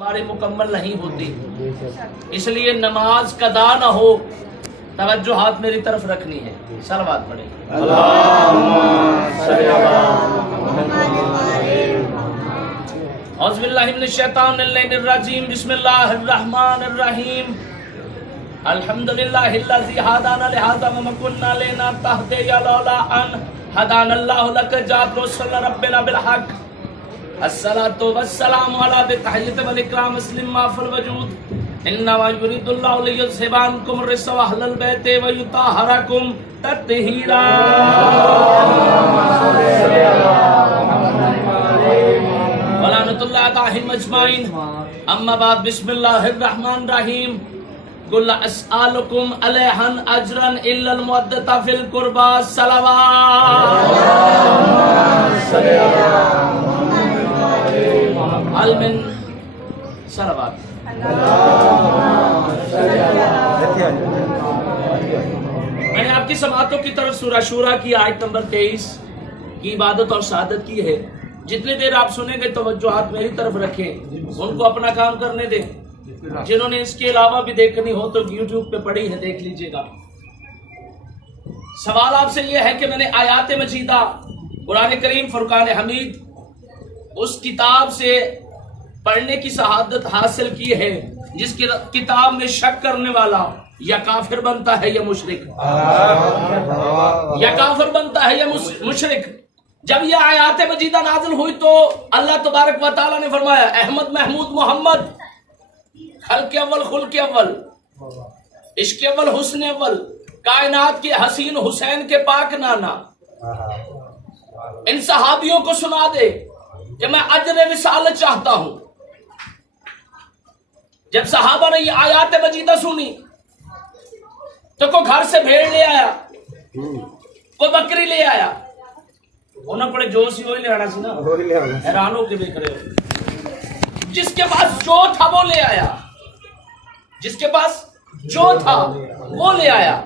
ہماری مکمل نہیں ہوتی، اس لیے نماز قضا نہ ہو، توجہات میری طرف رکھنی ہے. صلوات پڑھیں. اعوذ باللہ من الشیطان الرجیم. بسم اللہ الرحمن الرحیم. الحمدللہ الذی ہدانا لہذا وما كنا لنهتدی لولا ان ہدانا اللہ لقد رسول ربنا بالحق. الصلاۃ والسلام علی بتحیۃ والاکرام مسلم ما فی الوجود انما یرید اللہ لیذهب عنکم الرجس واہل البیت ویطہرکم تطہیرا. ولعنۃ اللہ علیہم اجمعین. اما بعد. بسم اللہ الرحمن الرحیم. قل اسألکم علیہ اجرا الا المودۃ فی القربى. صلوات. حل من صلوات. میں نے آپ کی سماعتوں کی طرف سورہ شورى کی آیت نمبر 23 کی عبادت اور شہادت کی ہے. جتنی دیر آپ سنیں گے توجہات میری طرف رکھیں، ان کو اپنا کام کرنے دیں. جنہوں نے اس کے علاوہ بھی دیکھنی ہو تو یوٹیوب پہ پڑی ہے، دیکھ لیجئے گا. سوال آپ سے یہ ہے کہ میں نے آیات مجیدہ قرآن کریم فرقان حمید اس کتاب سے پڑھنے کی شہادت حاصل کی ہے جس کی کتاب میں شک کرنے والا یا کافر بنتا ہے یا مشرک، یا کافر بنتا ہے یا مشرک. جب یہ آیات مجیدہ نازل ہوئی تو اللہ تبارک و تعالیٰ نے فرمایا احمد محمود محمد خلق اول خلق اول عشق اول حسن اول کائنات کے حسین حسین کے پاک نانا، ان صحابیوں کو سنا دے کہ میں اجر رسالت چاہتا ہوں. جب صحابہ نے یہ آیات مجیدہ سنی تو کوئی گھر سے بھیڑ لے آیا، کوئی بکری لے آیا. انہوں پڑے جو سی وہی لے آنا سی نا، حیران ہو کے دیکھ رہے ہو. جس کے پاس جو تھا وہ لے آیا، جس کے پاس جو تھا وہ لے آیا.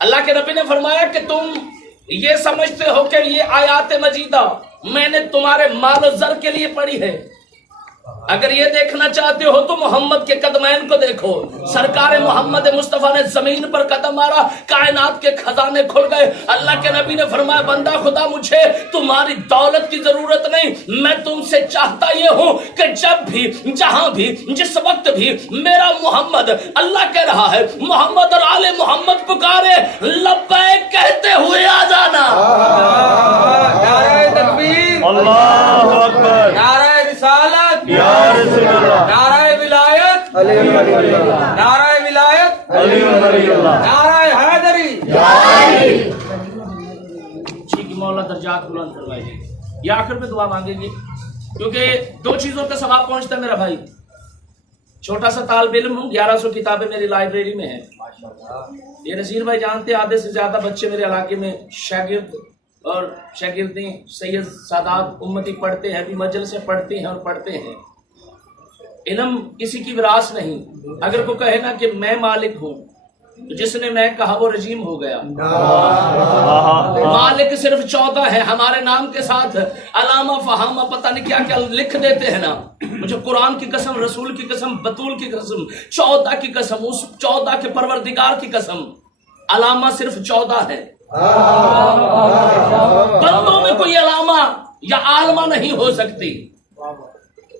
اللہ کے نبی نے فرمایا کہ تم یہ سمجھتے ہو کہ یہ آیات مجیدہ میں نے تمہارے مال و زر کے لیے پڑھی ہے. اگر یہ دیکھنا چاہتے ہو تو محمد کے قدمین کو دیکھو. سرکار محمد مصطفیٰ نے زمین پر قدم مارا، کائنات کے خزانے کھل گئے. اللہ کے نبی نے فرمایا بندہ خدا مجھے تمہاری دولت کی ضرورت نہیں، میں تم سے چاہتا یہ ہوں کہ جب بھی جہاں بھی جس وقت بھی میرا محمد، اللہ کہہ رہا ہے محمد اور آل محمد پکارے لبیک کہتے ہوئے آ جانا. نعرہ تکبیر، اللہ اکبر، نعرہ رسالت، نعرہ ولایت، نعرہ ولایت، نعرہ حیدری. جی کی مولا درجات بلند کروائے گی. یہ آخر میں دعا مانگیں گے کیونکہ دو چیزوں کا ثواب پہنچتا ہے میرا بھائی. چھوٹا سا طالب علم ہوں، 1100 کتابیں میری لائبریری میں ہیں. یہ نصیر بھائی جانتے آدھے سے زیادہ بچے میرے علاقے میں شاگرد اور شاگردیں سید سادات امتی پڑھتے ہیں، ابھی مجل سے پڑھتے ہیں اور پڑھتے ہیں. علم کسی کی وراث نہیں. اگر کوئی کہے نا کہ میں مالک ہوں تو جس نے میں کہا وہ رجیم ہو گیا. مالک صرف 14 ہے، ہمارے نام کے ساتھ علامہ فہامہ پتہ نہیں کیا کیا لکھ دیتے ہیں نا. مجھے قرآن کی قسم، رسول کی قسم، بطول کی قسم، 14 کی قسم، اس 14 کے پروردگار کی قسم، علامہ صرف 14 ہے. بندوں میں کوئی علامہ یا عالمہ نہیں ہو سکتی،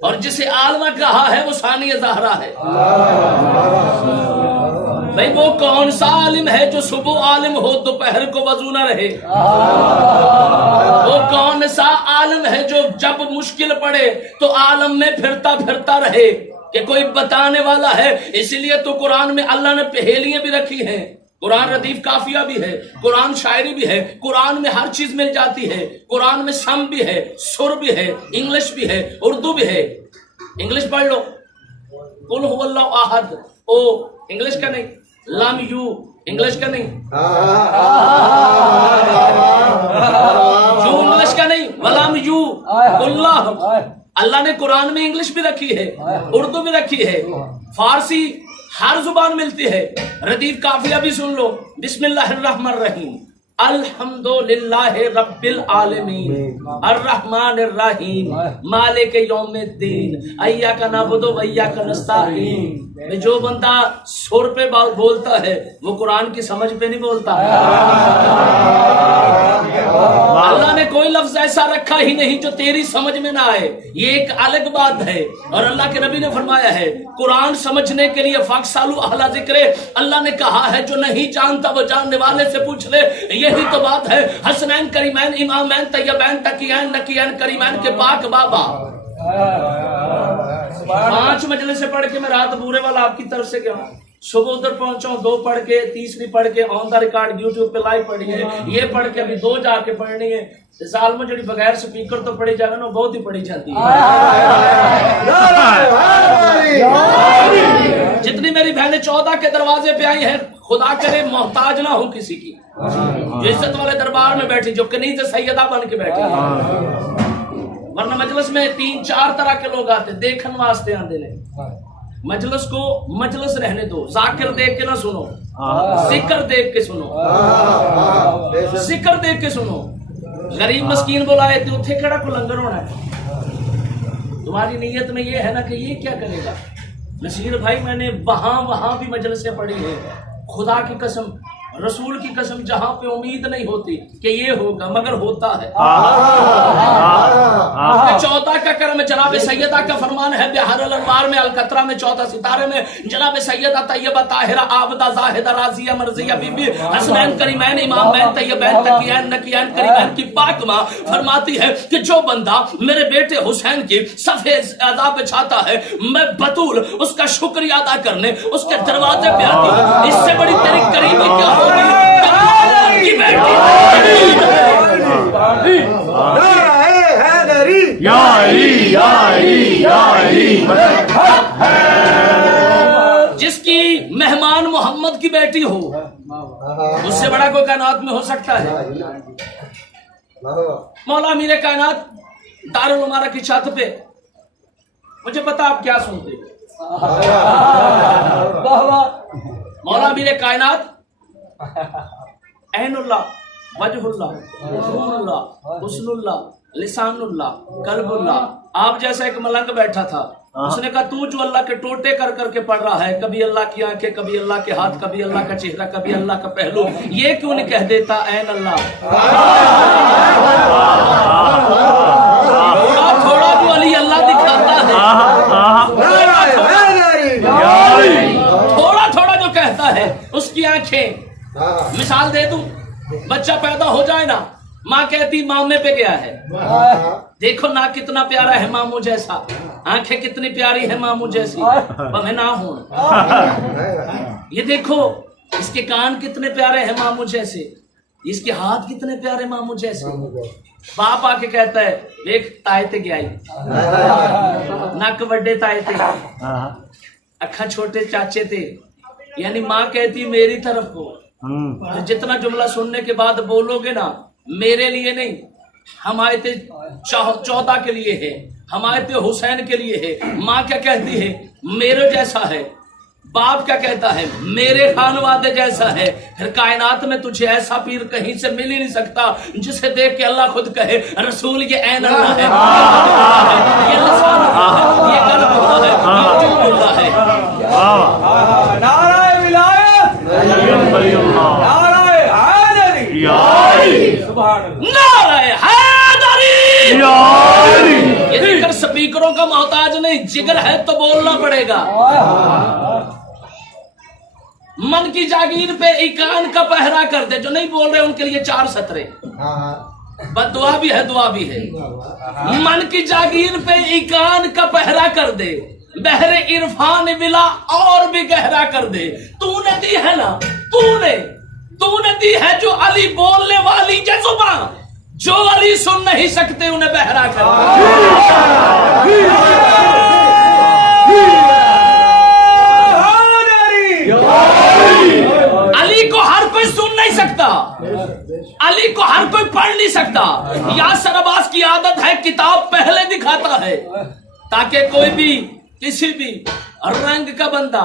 اور جسے عالمہ کہا ہے وہ ثانیہ زہرا ہے. بھئی وہ کون سا عالم ہے جو صبح عالم ہو دوپہر کو وضو نہ رہے؟ وہ کون سا عالم ہے جو جب مشکل پڑے تو عالم میں پھرتا پھرتا رہے کہ کوئی بتانے والا ہے؟ اس لیے تو قرآن میں اللہ نے پہیلیاں بھی رکھی ہیں. قرآن ردیف کافیہ بھی ہے، قرآن شاعری بھی ہے، قرآن میں ہر چیز مل جاتی ہے. قرآن میں سم بھی ہے، سر بھی ہے، انگلش بھی ہے، اردو بھی ہے. انگلش پڑھ لو، قل هو اللہ احد، او انگلش کا نہیں، لام یو انگلش کا نہیں، یو انگلش کا نہیں، ولام یو اللہ. اللہ نے قرآن میں انگلش بھی رکھی ہے، اردو بھی رکھی ہے، فارسی ہر زبان ملتی ہے. ردیف کافیہ بھی سن لو. بسم اللہ الرحمن الرحیم. الحمدللہ رب العالمین الرحمن الرحیم مالک یوم الدین ایاک نعبد و ایاک نستعین۔ جو بندہ سر پہ بولتا ہے وہ قرآن کی سمجھ پہ نہیں بولتا۔ اللہ نے کوئی لفظ ایسا رکھا ہی نہیں جو تیری سمجھ میں نہ آئے، یہ ایک الگ بات ہے۔ اور اللہ کے نبی نے فرمایا ہے قرآن سمجھنے کے لیے فَاقْسَأْلُوا أَهْلَ ذِكْرِ، اللہ نے کہا ہے جو نہیں جانتا وہ جاننے والے سے پوچھ لے۔ یہی تو بات ہے حسنین کریمین امامین طیبین تقیین نقیین کریمین کے پاک بابا۔ 5 مجلسیں پڑھ کے میں رات بورے والا آپ کی طرف سے گیا، صبح ادھر پہنچا ہوں، 2 پڑھ کے، تیسری پڑھ کے آن دا ریکارڈ یوٹیوب پہ لائیو پڑھی ہے، یہ پڑھ کے ابھی 2 جا کے پڑھنی ہے۔ سال میں جڑی بغیر سپیکر تو پڑھی جائے نا بہت ہی پڑھی جاتی ہے۔ جتنی میری بہنیں 14 کے دروازے پہ آئی ہیں خدا کرے محتاج نہ ہوں کسی کی، جو عزت والے دربار میں بیٹھی، جو کنیز سیدہ بن کے بیٹھی ہے۔ ورنہ مجلس میں 3-4 طرح کے لوگ آتے دیکھن واسطے آندے نے۔ مجلس کو مجلس رہنے دو، ذاکر دیکھ کے نہ سنو، ذکر دیکھ کے سنو، ذکر دیکھ کے سنو۔ غریب مسکین بلائے تھے اتھے کھڑا کو لنگر ہونا ہے، تمہاری نیت میں یہ ہے نا کہ یہ کیا کرے گا۔ نصیر بھائی میں نے وہاں بھی مجلسیں پڑھی ہیں، خدا کی قسم رسول کی قسم جہاں پہ امید نہیں ہوتی کہ یہ ہوگا مگر ہوتا ہے۔ 14 کا کرم جناب سیدہ کا فرمان ہے، بحر الانوار میں القطرہ میں 14 ستارے میں جناب سیدہ طیبہ طاہرہ عابدہ زاہدہ راضیہ مرضیہ بی بی حسنین کریمین امامین طیبین تقیین نقیین کریمین کی پاک ماں فرماتی ہے کہ جو بندہ میرے بیٹے حسین کی صفحے عذاب بچھاتا ہے میں بطول اس کا شکریہ ادا کرنے اس کے دروازے پہ آتی ہوں۔ اس سے بڑی تیری قریبی کیا ہوگی؟ جس کی مہمان محمد کی بیٹی ہو اس سے بڑا کوئی کائنات میں ہو سکتا ہے؟ مولا امیر کائنات دارالعمارہ کی چھت پہ، مجھے پتا آپ کیا سنتے، مولا امیر کائنات عین اللہ وجہ اللہ نور اللہ حسن اللہ لسان اللہ قلب اللہ۔ آپ جیسا ایک ملنگ بیٹھا تھا، اس نے کہا تو جو اللہ کے ٹوٹے کر کر کے پڑھ رہا ہے، کبھی اللہ کی آنکھیں، کبھی اللہ کے ہاتھ، کبھی اللہ کا چہرہ، کبھی اللہ کا پہلو، یہ کیوں نہیں کہہ دیتا عین اللہ؟ تھوڑا جو علی اللہ دکھاتا ہے، تھوڑا تھوڑا جو کہتا ہے اس کی آنکھیں، مثال دے دوں، بچہ پیدا ہو جائے نا، ماں کہتی مامے پہ گیا ہے، دیکھو نا کتنا پیارا ہے ماموں جیسا، آنکھیں کتنی پیاری ہے ماموں جیسی، میں نہ ہوں، یہ دیکھو اس کے کان کتنے پیارے ہیں ماموں جیسے، اس کے ہاتھ کتنے پیارے ماموں جیسے۔ باپ آ کے کہتا ہے دیکھ تائے تے گیا، نک وڈے تائے تے، اکھا چھوٹے چاچے تے، یعنی ماں کہتی میری طرف کو، جتنا جملہ سننے کے بعد بولو گے نا میرے لیے نہیں، ہم آیت 14 کے لیے ہے، ہم آیت حسین کے لیے ہے۔ ماں کیا کہتی ہے؟ میرے جیسا ہے۔ باپ کیا کہتا ہے؟ میرے خانوادے جیسا ہے۔ پھر کائنات میں تجھے ایسا پیر کہیں سے مل ہی نہیں سکتا جسے دیکھ کے اللہ خود کہے رسول یہ عین اللہ ہے، یہ لسان اللہ ہے، یہ قلب اللہ ہے، یہ جوب اللہ ہے۔ نعرہ ولایت، نعرہ حیدری، سبحان اللہ، نعرہ حیدری۔ یہ ذکر سپیکروں کا محتاج نہیں، جگر ہے تو بولنا پڑے گا۔ من کی جاگیر پہ ایکان کا پہرا کر دے، جو نہیں بول رہے ان کے لیے 4 سطرے، بد دعا بھی ہے دعا بھی ہے۔ من کی جاگیر پہ ایکان کا پہرا کر دے، بحر عرفان ولا اور بھی گہرا کر دے۔ تو نے دی ہے نا، تو نے دی ہے جو علی بولنے والی یہ زبان، جو علی سن نہیں سکتے انہیں بہرا کر دے۔ علی کو ہر کوئی سن نہیں سکتا، علی کو ہر کوئی پڑھ نہیں سکتا۔ یاسر عباس کی عادت ہے کتاب پہلے دکھاتا ہے تاکہ کوئی بھی کسی بھی رنگ کا بندہ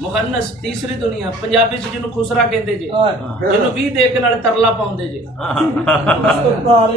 ਮੁਖੰਨਸ ਤੀਸਰੀ ਦੁਨੀਆ ਪੰਜਾਬੀ ਚ ਜਿਹਨੂੰ ਖੁਸਰਾ ਕਹਿੰਦੇ ਜੇ ਜਿਹਨੂੰ 20 ਦੇ ਕੇ ਨਾਲ ਤਰਲਾ ਪਾਉਂਦੇ ਜੇ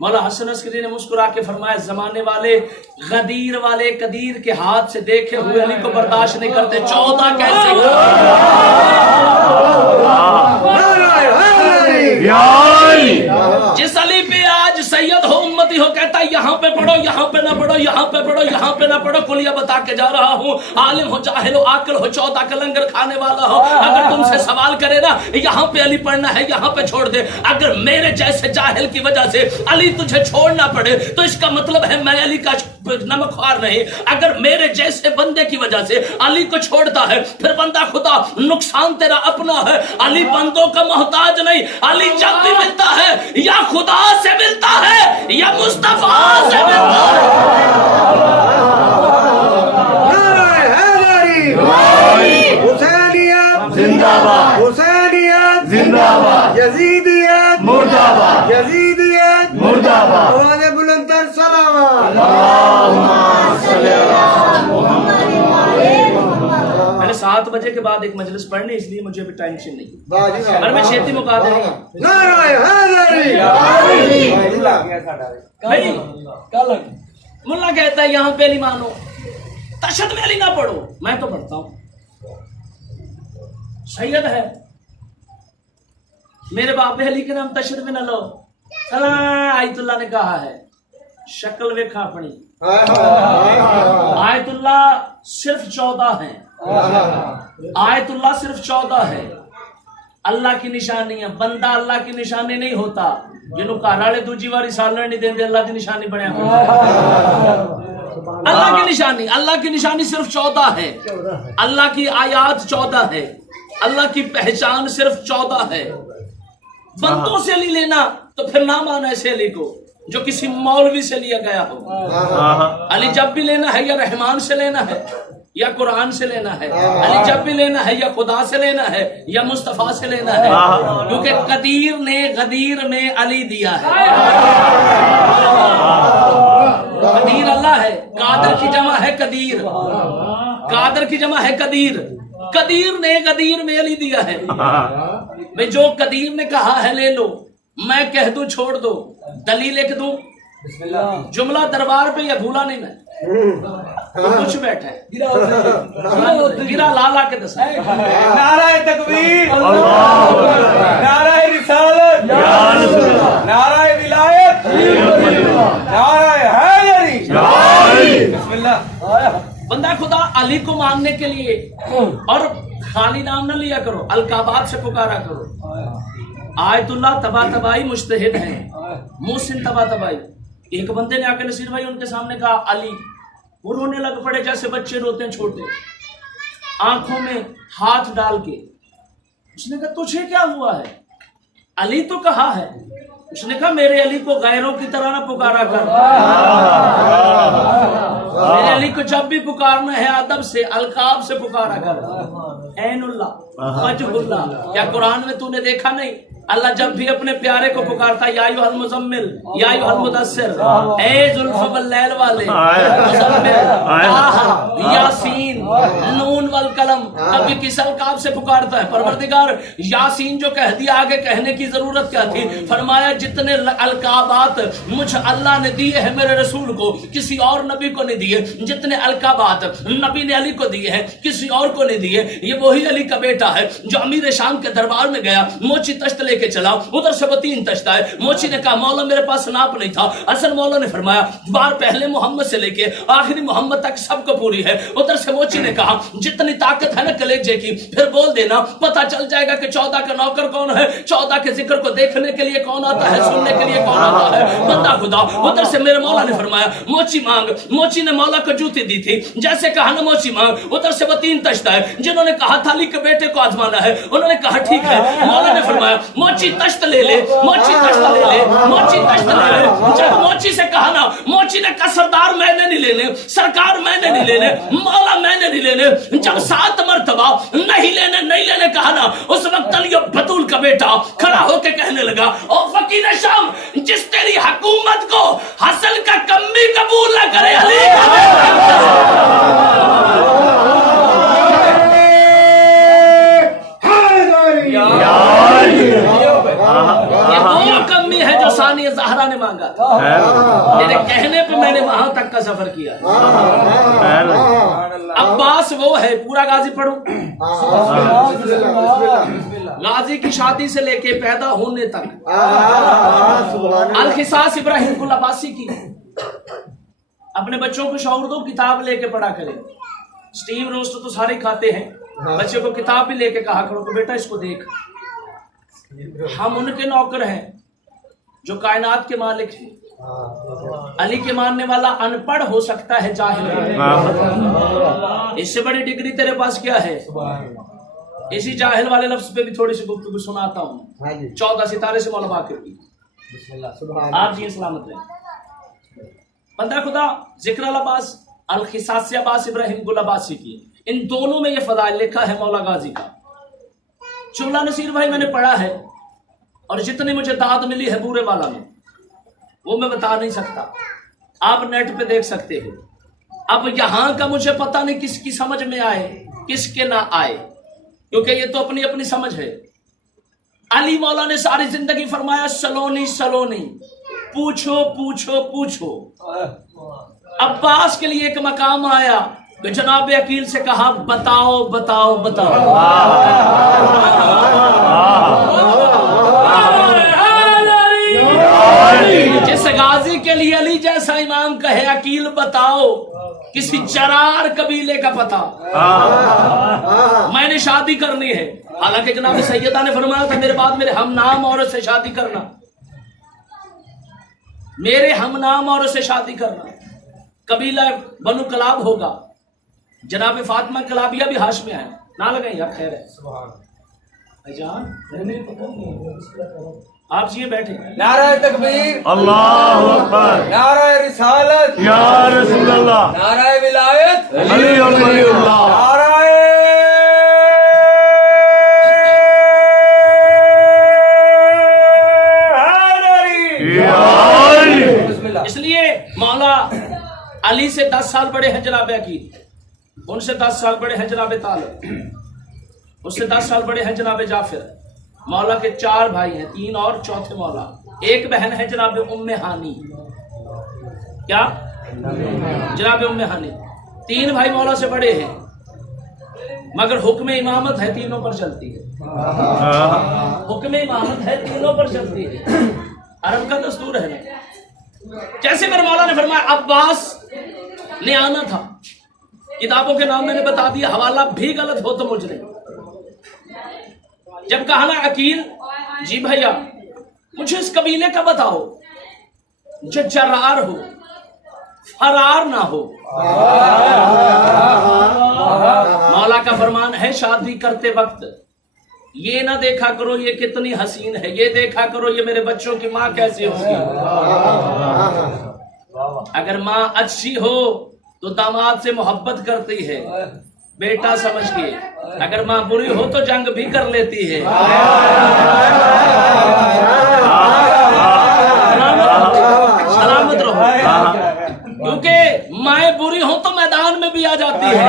مولا حسن عسکری نے مسکرا کے فرمایا زمانے والے غدیر والے قدیر کے ہاتھ سے دیکھے ہوئے علی کو برداشت نہیں کرتے، 14 کیسے؟ جس علی پہ آج سید ہو امتی ہو کہتا ہے یہاں پہ پڑھو، یہاں پہ نہ پڑھو، یہاں پہ پڑھو، یہاں پہ نہ پڑھو، کلیہ بتا کے جا رہا ہوں، عالم ہو جاہل ہو عاقل ہو 14 کا لنگر کھانے والا ہو، اگر تم سے سوال کرے نا یہاں پہ علی پڑھنا ہے یہاں پہ چھوڑ دے، اگر میرے جیسے جاہل کی وجہ سے علی تجھے چھوڑنا پڑے تو اس کا مطلب ہے میں علی کا نمک خوار نہیں، اگر میرے جیسے بندے کی وجہ سے علی کو چھوڑتا ہے پھر بندہ خدا نقصان تیرا اپنا ہے، علی بندوں کا محتاج نہیں، علی جب بھی ملتا ہے یا خدا سے ملتا ہے یا مصطفیٰ سے ملتا ہے۔ حسینیت زندہ باد، حسینیت زندہ باد، یزیدیت مردہ باد، یزیدیت مردہ باد، آواز بلند تر صلوات، اللہم صلی علی محمد۔ میں نے 7 بجے کے بعد ایک مجلس پڑھنی اس لیے مجھے بھی ٹینشن نہیں، اور میں چھیتی مکا دے گا بھائی۔ ملا کہتا ہے یہاں پہ علی مانو، تشہد میں علی نہ پڑھو، میں تو پڑھتا ہوں، سید ہے میرے باپ علی کے نام تشہد میں نہ لو، آیت اللہ نے کہا ہے شکل ویکھا اپنی، آیت اللہ صرف 14 ہیں، آیت اللہ صرف 14 ہے، اللہ کی نشانی ہے، بندہ اللہ کی نشانی نہیں ہوتا، جنہوں گھر والے دوجی واری سالن نہیں دیں اللہ کی نشانی بنیا اللہ کی نشانی صرف 14 ہے، اللہ کی آیات 14 ہے، اللہ کی پہچان صرف 14 ہے۔ بندوں سے علی لینا تو پھر نام آنا ایسے علی کو جو کسی مولوی سے لیا گیا ہو، علی جب بھی لینا ہے یا رحمان سے لینا ہے یا قرآن سے لینا ہے، علی جب بھی لینا ہے یا خدا سے لینا ہے یا مصطفیٰ سے لینا ہے، کیونکہ قدیر نے غدیر میں علی دیا ہے، قدیر اللہ ہے، قادر کی جمع ہے قدیر، قادر کی جمع ہے قدیر، قدیر نے غدیر میں علی دیا ہے۔ میں جو قدیر نے کہا ہے لے لو، میں کہہ دوں چھوڑ دو، دلیل لکھ دوں، جملہ دربار پہ یا بھولا نہیں میں کچھ بیٹھا ہے گرا لالا کے دس نعرہ تکبیر، نعرہ رسالت، نعرہ ولایت، نعرہ حیدری، بسم اللہ۔ بندہ خدا علی کو ماننے کے لیے اور خالی نام نہ لیا کرو، القابات سے پکارا کرو۔ آیت اللہ تبا تبائی مجتہد ہیں، محسن تبا تبائی۔ ایک بندے نے آ کے نصیر بھائی ان کے سامنے کہا علی، وہ رونے لگ پڑے جیسے بچے روتے ہیں چھوٹے، آنکھوں میں ہاتھ ڈال کے۔ اس نے کہا تجھے کیا ہوا ہے؟ علی تو کہا ہے۔ اس نے کہا میرے علی کو غیروں کی طرح نہ پکارا کر، میرے علی کو جب بھی پکارنا ہے ادب سے القاب سے پکارا کر۔ عین اللہ، وجہ اللہ، کیا قرآن میں تو نے دیکھا نہیں اللہ جب بھی اپنے پیارے کو پکارتا یا ایھا المزمل، یا ایھا المدثر، اے زلف واللیل والے، مزمل، طٰہٰ، یاسین، نون والقلم، کبھی کس القاب سے پکارتا ہے؟ پروردگار یاسین جو کہہ دیا آگے کہنے کی ضرورت کیا تھی؟ فرمایا جتنے القابات مجھ اللہ نے دیے ہیں میرے رسول کو کسی اور نبی کو نہیں دیے، جتنے القابات نبی نے علی کو دیے ہیں کسی اور کو نہیں دیے۔ یہ وہی علی کا بیٹا ہے جو امیر شام کے دربار میں گیا، موچی تشت لے کے چلا، ادھر سے وہ 3 تشت آئے۔ موچی نے کہا مولا میرے پاس ناپ نہیں تھا، اصل مولا نے فرمایا بار پہلے محمد سے لے کے آخری محمد تک سب کو پوری ہے۔ ادھر سے موچی نے کہا جتنی طاقت ہے نا کلیجے کی پھر بول دینا، پتہ چل جائے گا کہ 14 کا نوکر کون ہے، 14 کے ذکر کو دیکھنے کے لیے کون آتا ہے، سننے کے لیے کون آتا ہے، بندہ خدا۔ ادھر سے میرے مولا نے فرمایا موچی مانگ، موچی نے مولا کو جوتی دی تھی، جیسے کہا نا موچی مانگ۔ ادھر سے وہ 3 تشت آئے جنہوں نے کہا تھا علی کے بیٹے کو آزمانا ہے، انہوں نے کہا ٹھیک ہے۔ مولا نے فرمایا موچی تشت لے لے، موچی تشت لے لے، موچی تشت لے لے۔ جب موچی سے کہا نا، موچی نے کہا سردار میں نے نہیں لینے، سرکار میں نے نہیں لینے، مولا میں نے نہیں لینے۔ جب 7 مرتبہ نہیں لینے نہیں لینے کہا نا، اس وقت علی بطول کا بیٹا کھڑا ہو کے کہنے لگا او فقیر شام، جس تیری حکومت کو حسن کا کم بھی قبول نہ کرے علی یہ وہ کمی ہے جو ثانی زہرا نے مانگا تھا۔ میرے کہنے پہ میں نے وہاں تک کا سفر کیا ہے۔ عباس وہ ہے، پورا غازی پڑھو، غازی کی شادی سے لے کے پیدا ہونے تک القصاص ابراہیم گل عباسی کی۔ اپنے بچوں کو شعور دو، کتاب لے کے پڑھا کریں۔ سٹیم روسٹ تو سارے کھاتے ہیں، بچے کو کتاب بھی لے کے کہا کرو کہ بیٹا اس کو دیکھ۔ ہم ان کے نوکر ہیں جو کائنات کے مالک ہیں۔ علی کے ماننے والا ان پڑھ ہو سکتا ہے، جاہل، اس سے بڑی ڈگری تیرے پاس کیا ہے؟ اسی جاہل والے لفظ پہ بھی تھوڑی سی گفتگو سناتا ہوں۔ 14 ستارے سے مولا باقر کی، آپ جی سلامت رہیں۔ بندہ خدا ذکر العباس، القصاص عباس ابراہیم گل عباسی کی، ان دونوں میں یہ فضائل لکھا ہے مولا غازی کا۔ چملہ نصیر بھائی میں نے پڑھا ہے، اور جتنی مجھے داد ملی ہے بورے والا میں، وہ میں بتا نہیں سکتا، آپ نیٹ پہ دیکھ سکتے ہو۔ اب یہاں کا مجھے پتہ نہیں کس کی سمجھ میں آئے کس کے نہ آئے، کیونکہ یہ تو اپنی اپنی سمجھ ہے۔ علی مولا نے ساری زندگی فرمایا سلونی سلونی، پوچھو پوچھو پوچھو۔ عباس کے لیے ایک مقام آیا کہ جناب عقیل سے کہا بتاؤ بتاؤ بتاؤ۔ جس غازی کے لیے علی جیسا امام کہے عقیل بتاؤ، کسی چرار قبیلے کا پتہ، میں نے شادی کرنی ہے، حالانکہ جناب سیدہ نے فرمایا تھا میرے بعد میرے ہم نام عورت سے شادی کرنا، میرے ہم نام عورت سے شادی کرنا۔ قبیلہ بنو کلاب ہوگا، جناب فاطمہ کلابیہ بھی ہاشمی ہے، نہ لگیں یار، خیر ہے جان، آپ جی بیٹھے۔ نعرہ تکبیر، اللہ اکبر، نعرہ رسالت، یا رسول اللہ، نعرہ ولایت، علی اور ولی اللہ، نعرہ حیدری۔ بسم اللہ۔ اس لیے مولا علی سے 10 سال بڑے ہیں جناب عقیل، ان سے 10 سال بڑے ہیں جناب طالب، اس سے 10 سال بڑے ہیں جناب جعفر۔ مولا کے 4 بھائی ہیں، 3 اور چوتھے مولا، ایک بہن ہے جناب ام ہانی، کیا جناب ام ہانی۔ 3 بھائی مولا سے بڑے ہیں، مگر حکم امامت ہے تینوں پر چلتی ہے، حکم امامت ہے تینوں پر چلتی ہے، عرب کا دستور ہے نا۔ جیسے میرے مولا نے فرمایا عباس نے آنا تھا، کتابوں کے نام میں نے بتا دیا، حوالہ بھی غلط ہو تو مجرم۔ جب کہا نا عقیل جی بھیا مجھے اس قبیلے کا بتاؤ جو چرار ہو، فرار نہ ہو۔ مولا کا فرمان ہے شادی کرتے وقت یہ نہ دیکھا کرو یہ کتنی حسین ہے، یہ دیکھا کرو یہ میرے بچوں کی ماں کیسی ہوگی۔ اگر ماں اچھی ہو تو داماد سے محبت کرتی ہے، بیٹا سمجھ کے، اگر ماں بری ہو تو جنگ بھی کر لیتی ہے۔ سلامت رہو، کیونکہ مائیں بری ہوں تو میدان میں بھی آ جاتی ہے۔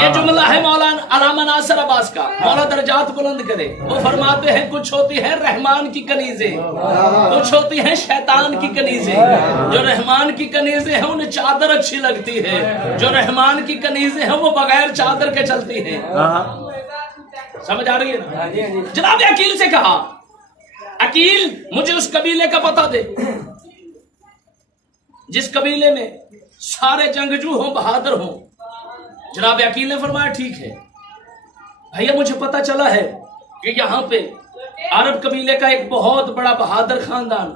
یہ جملہ ہے مولانا علامہ ناصر عباس کا، مولا درجات بلند کرے، وہ فرماتے ہیں کچھ ہوتی ہیں رحمان کی کنیزیں، کچھ ہوتی ہیں شیطان کی کنیزیں۔ جو رحمان کی کنیزیں ہیں انہیں چادر اچھی لگتی ہے، جو رحمان کی کنیزیں ہیں وہ بغیر چادر کے چلتی ہیں۔ سمجھ آ رہی ہے نا؟ جناب عقیل سے کہا عقیل مجھے اس قبیلے کا پتہ دے جس قبیلے میں سارے جنگجو ہوں، بہادر ہوں۔ جناب عقیل نے فرمایا ٹھیک ہے بھیا، مجھے پتا چلا ہے کہ یہاں پہ عرب قبیلے کا ایک بہت بڑا بہادر خاندان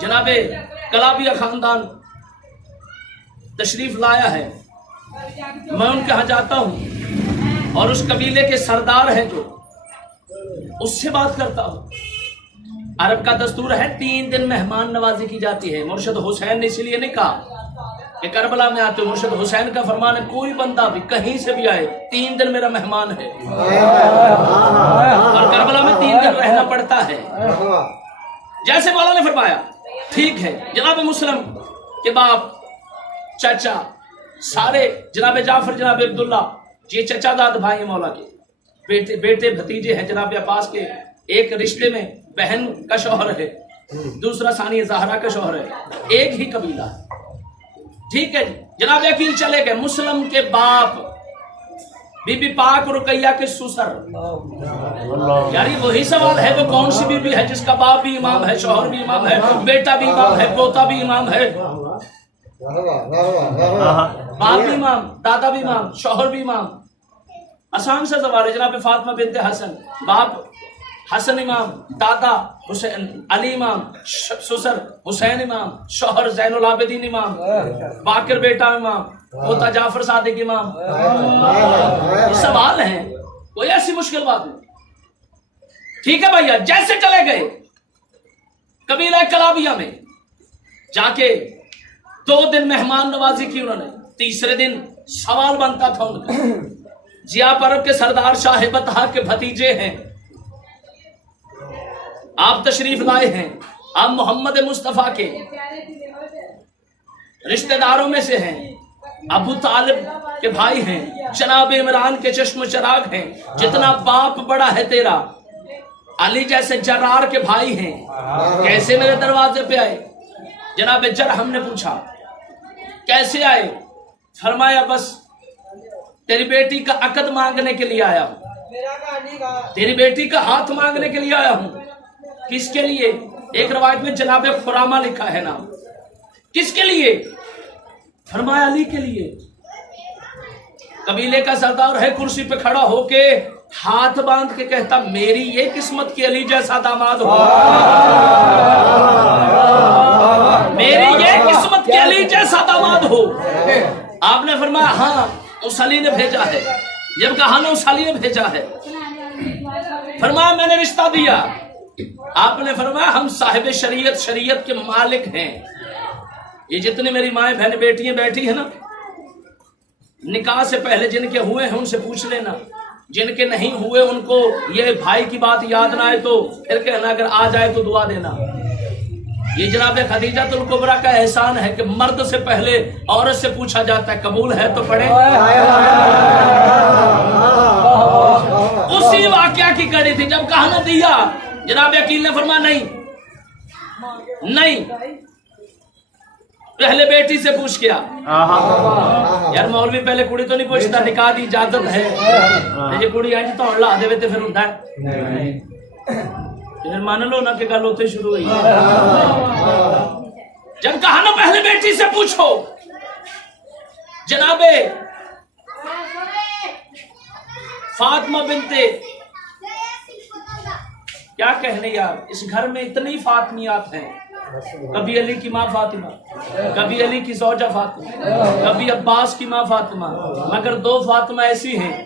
جناب کلابیہ خاندان تشریف لایا ہے، میں ان کے ہاں جاتا ہوں اور اس قبیلے کے سردار ہیں جو، اس سے بات کرتا ہوں۔ عرب کا دستور ہے 3 دن مہمان نوازی کی جاتی ہے۔ مرشد حسین نے اسی لیے نہیں کہا کہ کربلا میں آتے، مرشد حسین کا فرمان ہے کوئی بندہ بھی کہیں سے بھی آئے 3 دن میرا مہمان ہے، اور کربلا میں 3 دن رہنا پڑتا ہے۔ جیسے مولا نے فرمایا ٹھیک ہے، جناب مسلم کے باپ چچا سارے، جناب جعفر جناب عبداللہ یہ چچا داد بھائی ہیں مولا کے، بیٹے بھتیجے ہیں جناب عباس کے، ایک رشتے میں بہن کا شوہر ہے، دوسرا ثانی زہرا کا شوہر ہے، ایک ہی قبیلہ ہے، ٹھیک ہے جی۔ جناب عقیل چلے گئے، مسلم کے باپ بی بی پاک رقیہ کے سسر، یعنی وہی سوال ہے وہ کون سی بی بی ہے جس کا باپ بھی امام ہے، شوہر بھی امام ہے، بیٹا بھی امام ہے، پوتا بھی امام ہے، باپ بھی امام، دادا بھی امام، شوہر بھی امام۔ آسان سے سوال ہے، جناب فاطمہ بنت حسن، باپ حسن امام، دادا حسین علی امام، سسر حسین امام، شوہر زین العابدین امام، باقر بیٹا امام، پوتا جعفر صادق امام۔ یہ سوال ہیں، کوئی ایسی مشکل بات نہیں، ٹھیک ہے بھائیا۔ جیسے چلے گئے قبیلہ کلابیہ میں جا کے 2 دن مہمان نوازی کی انہوں نے، تیسرے دن سوال بنتا تھا ان کا، ضیاء عرب کے سردار شاہ بطحا کے بھتیجے ہیں، آپ تشریف لائے ہیں، آپ محمد مصطفیٰ کے رشتہ داروں میں سے ہیں، ابو طالب کے بھائی ہیں، جناب عمران کے چشم و چراغ ہیں، جتنا باپ بڑا ہے تیرا، علی جیسے جرار کے بھائی ہیں، کیسے میرے دروازے پہ آئے؟ جناب جرحم نے پوچھا کیسے آئے؟ فرمایا بس تیری بیٹی کا عقد مانگنے کے لیے آیا ہوں، تیری بیٹی کا ہاتھ مانگنے کے لیے آیا ہوں۔ کس کے لیے؟ ایک روایت میں جناب خرامہ لکھا ہے نام، کس کے لیے؟ فرمایا علی کے لیے۔ قبیلے کا سردار ہے، کرسی پہ کھڑا ہو کے ہاتھ باندھ کے کہتا میری یہ قسمت کی علی جیسا داماد ہو، میری یہ قسمت کی علی جیسا داماد ہو۔ آپ نے فرمایا ہاں اس علی نے بھیجا ہے۔ جب کہا نا اس علی نے بھیجا ہے، فرمایا میں نے رشتہ دیا۔ آپ نے فرمایا ہم صاحب شریعت کے مالک ہیں، یہ جتنے میری مائیں بہنیں بیٹیاں بیٹھی ہیں نا، نکاح سے پہلے جن کے ہوئے ہیں ان سے پوچھ لینا، جن کے نہیں ہوئے ان کو یہ بھائی کی بات یاد نہ آئے تو پھر کہنا اگر آ جائے تو دعا دینا۔ یہ جناب خدیجہ الکبریٰ کا احسان ہے کہ مرد سے پہلے عورت سے پوچھا جاتا ہے، قبول ہے تو پڑھیں۔ اسی واقعہ کی کڑی تھی، جب کہا نہ دیا، جناب عقیل نے فرمایا نہیں، پہلے بیٹی سے پوچھ کیا۔ یار مولوی پہلے کڑی تو نہیں پوچھتا، نکاح دی اجازت ہے، یہ کڑی آئی تو اللہ دے تے پھر ہوتا ہے، پھر مان لو نا کہ گل ہوتے شروع ہوئی۔ جب کہا نا پہلے بیٹی سے پوچھو، جناب فاطمہ بنتے، کیا کہنے یار، اس گھر میں اتنی فاطمیات ہیں، کبھی علی کی ماں فاطمہ، کبھی علی کی زوجہ فاطمہ، کبھی عباس کی ماں فاطمہ، مگر 2 فاطمہ ایسی ہیں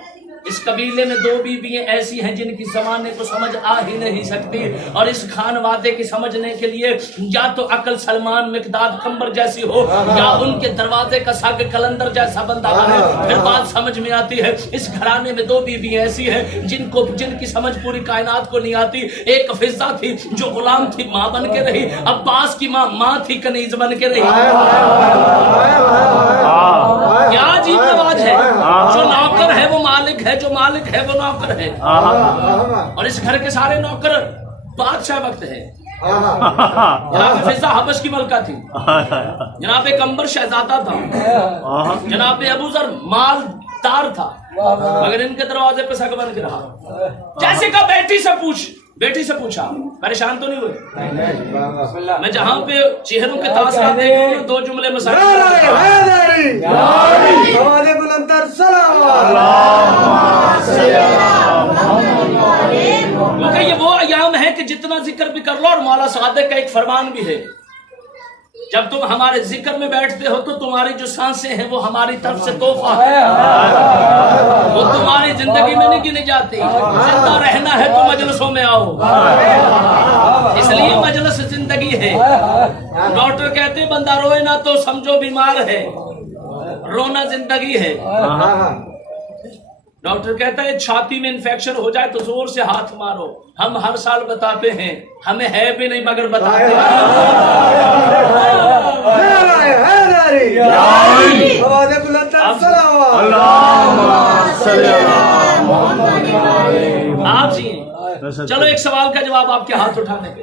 اس قبیلے میں، 2 بیویاں ایسی ہیں جن کی زمانے کو سمجھ آ ہی نہیں سکتی، اور اس خانوادے کی سمجھنے کے لیے یا تو عقل سلمان مقداد قمر جیسی ہو، یا ان کے دروازے کا ساگ کلندر جیسا بندہ بنے، پھر بات سمجھ میں آتی ہے۔ اس گھرانے میں 2 بیویاں ایسی ہیں جن کی سمجھ پوری کائنات کو نہیں آتی۔ ایک فضہ تھی جو غلام تھی، ماں بن کے رہی، عباس کی ماں تھی، کنیز بن کے رہی۔ کیا عجیب رواج ہے، جو نوکر ہے وہ مالک ہے، جو مالک ہے وہ نوکر ہے، اور اس گھر کے سارے نوکر بادشاہ وقت ہے۔ جناب فضہ حبش کی ملکہ تھی، جناب قمر شہزادہ تھا، جناب ابو ذر مالدار تھا، مگر ان کے دروازے پہ سگ بن کے رہا۔ جیسے کہ بیٹی سے پوچھا، پریشان تو نہیں ہوئے؟ میں جہاں پہ چہروں کے تاثرات دیکھ رہا ہوں، 2 جملے میں کیونکہ یہ وہ ایام ہے کہ جتنا ذکر بھی کر لو، اور مولا صادق کا ایک فرمان بھی ہے، جب تم ہمارے ذکر میں بیٹھتے ہو تو تمہاری جو سانسیں ہیں وہ ہماری طرف سے تحفہ ہے، وہ تمہاری زندگی میں نہیں گنی جاتی۔ زندہ رہنا ہے تو مجلسوں میں آؤ، اس لیے مجلس زندگی ہے۔ ڈاکٹر کہتے ہیں بندہ روئے نہ تو سمجھو بیمار ہے، رونا زندگی ہے۔ ڈاکٹر کہتا ہے چھاتی میں انفیکشن ہو جائے تو زور سے ہاتھ مارو، ہم ہر سال بتاتے ہیں، ہمیں ہے بھی نہیں مگر بتاتے ہیں۔ آپ جی چلو ایک سوال کا جواب آپ کے ہاتھ اٹھانے پہ،